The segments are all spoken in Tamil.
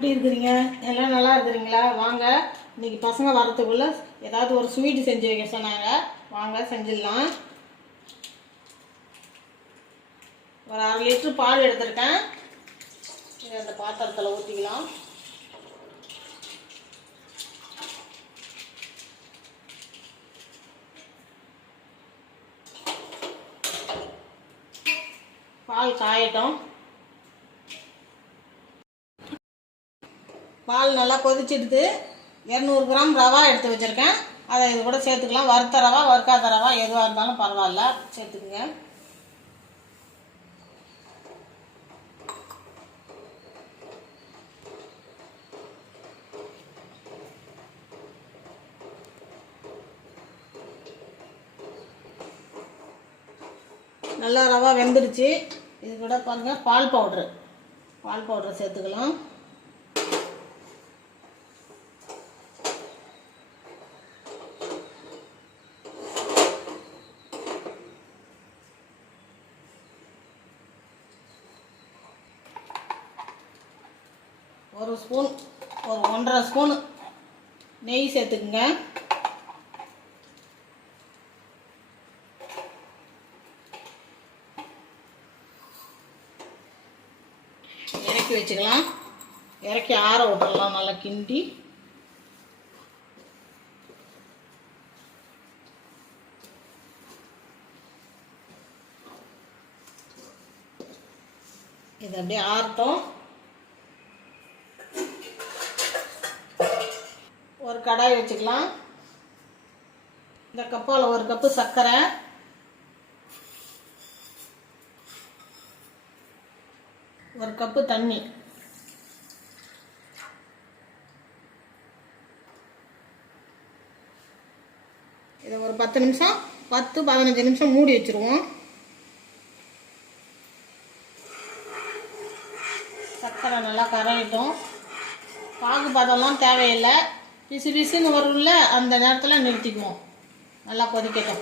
எப்படி இருக்கிறீங்க? எல்லாம் நல்லா இருக்கிறீங்களா? வாங்க, இன்னைக்கு பசங்க வரத்துக்குள்ள ஏதாவது ஒரு ஸ்வீட் செஞ்சு வைக்க சொன்னாங்க. வாங்க செஞ்சிடலாம். ஒரு 1/2 லிட்டர் பால் எடுத்திருக்கேன். இதை அந்த பாத்திரத்தில் ஊற்றிக்கலாம். பால் காயட்டும். பால் நல்லா கொதிச்சிடுது. 200 கிராம் ரவா எடுத்து வச்சுருக்கேன். அதை இது கூட சேர்த்துக்கலாம். வறுத்த ரவா, வறுக்காத ரவா எதுவாக இருந்தாலும் பரவாயில்ல, சேர்த்துக்குங்க. நல்லா ரவா வெந்துடுச்சு. இது கூட பாருங்கள், பால் பவுட்ரு சேர்த்துக்கலாம். ஒரு ஸ்பூன், ஒரு 1.5 ஸ்பூன் நெய் சேர்த்துக்குங்க. இறக்கி வச்சுக்கலாம். இறக்கி ஆற விட்டுறலாம். நல்லா கிண்டி இது அப்படியே ஆறட்டும். ஒரு கடாய் வச்சுக்கலாம். இந்த கப்பால் 1 கப்பு சர்க்கரை, ஒரு கப்பு தண்ணி, இதை ஒரு 10 நிமிஷம் 10-15 நிமிஷம் மூடி வச்சுருவோம். சர்க்கரை நல்லா கரையிட்டும். பாகு பதம்லாம் தேவையில்லை. பிசு பிசுன்னு வரும்ல, அந்த நேரத்தில் நிறுத்திக்குவோம். நல்லா கொதிக்கட்டும்.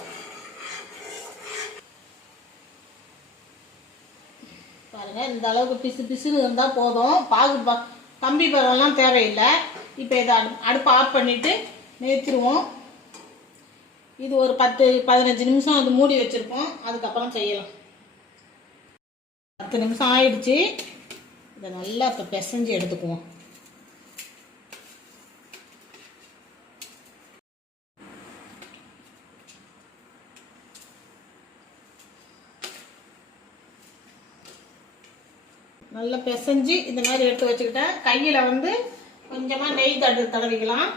பாருங்கள், இந்த அளவுக்கு பிசு பிசுன்னு இருந்தால் போதும். பாகு கம்பி பதம்லாம் தேவையில்லை. இப்போ இதை அடுப்பை ஆஃப் பண்ணிவிட்டு நிறுத்திடுவோம். இது ஒரு 10-15 நிமிஷம் அது மூடி வச்சுருப்போம். அதுக்கப்புறம் செய்யலாம். 10 நிமிஷம் ஆயிடுச்சு. இதை நல்லா இப்போ பிசைஞ்சு எடுத்துக்குவோம். நல்லா பிசைஞ்சு இந்த மாதிரி எடுத்து வச்சுக்கிட்டேன். கையில் வந்து கொஞ்சமாக நெய் தடவிக்கலாம்.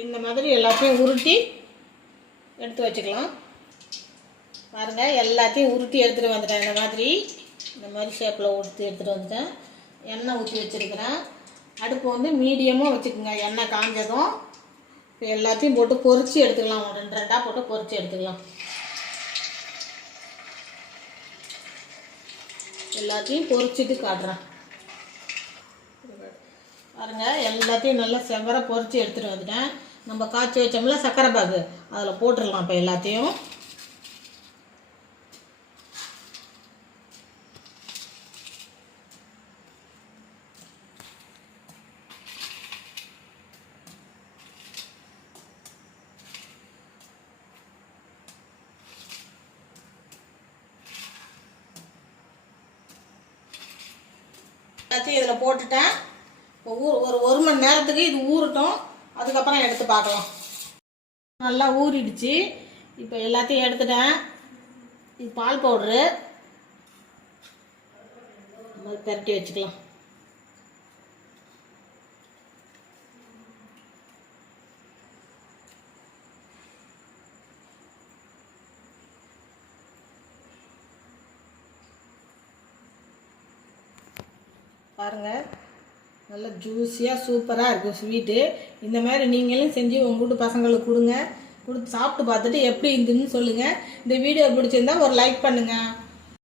இந்த மாதிரி எல்லாத்தையும் உருட்டி எடுத்து வச்சுக்கலாம். பாருங்கள், எல்லாத்தையும் உருட்டி எடுத்துகிட்டு வந்துட்டேன். இந்த மாதிரி ஷேப்பில் உருட்டி எடுத்துகிட்டு வந்துட்டேன். எண்ணெய் ஊற்றி வச்சுருக்கிறேன். அடுப்பு வந்து மீடியமாக வச்சுக்கோங்க. எண்ணெய் காஞ்சதும் இப்போ எல்லாத்தையும் போட்டு பொரித்து எடுத்துக்கலாம். 2 போட்டு பொரித்து எடுத்துக்கலாம். எல்லாத்தையும் பொரிச்சிட்டு காட்டுறேன். பாருங்கள், எல்லாத்தையும் நல்லா செவர பொரித்து எடுத்துகிட்டு வந்துட்டேன். நம்ம காய்ச்சி வச்சோம்ல சர்க்கரை பாகு, அதில் போட்டுடலாம். இப்போ எல்லாத்தையும் இதில் போட்டுட்டேன். ஒரு மணி நேரத்துக்கு இது ஊறட்டும். அதுக்கப்புறம் எடுத்து பார்க்கலாம். நல்லா ஊறிடுச்சு. இப்போ எல்லாத்தையும் எடுத்துட்டேன். இது பால் பவுட்ரு பரட்டி வச்சுக்கலாம். பாருங்கள், நல்லா ஜூஸியாக சூப்பராக இருக்கும் ஸ்வீட்டு. இந்த மாதிரி நீங்களும் செஞ்சு உங்கள் வீட்டு பசங்களுக்கு கொடுங்க. கொடுத்து சாப்பிட்டு பார்த்துட்டு எப்படி இருந்துன்னு சொல்லுங்கள். இந்த வீடியோ பிடிச்சிருந்தா ஒரு லைக் பண்ணுங்கள்.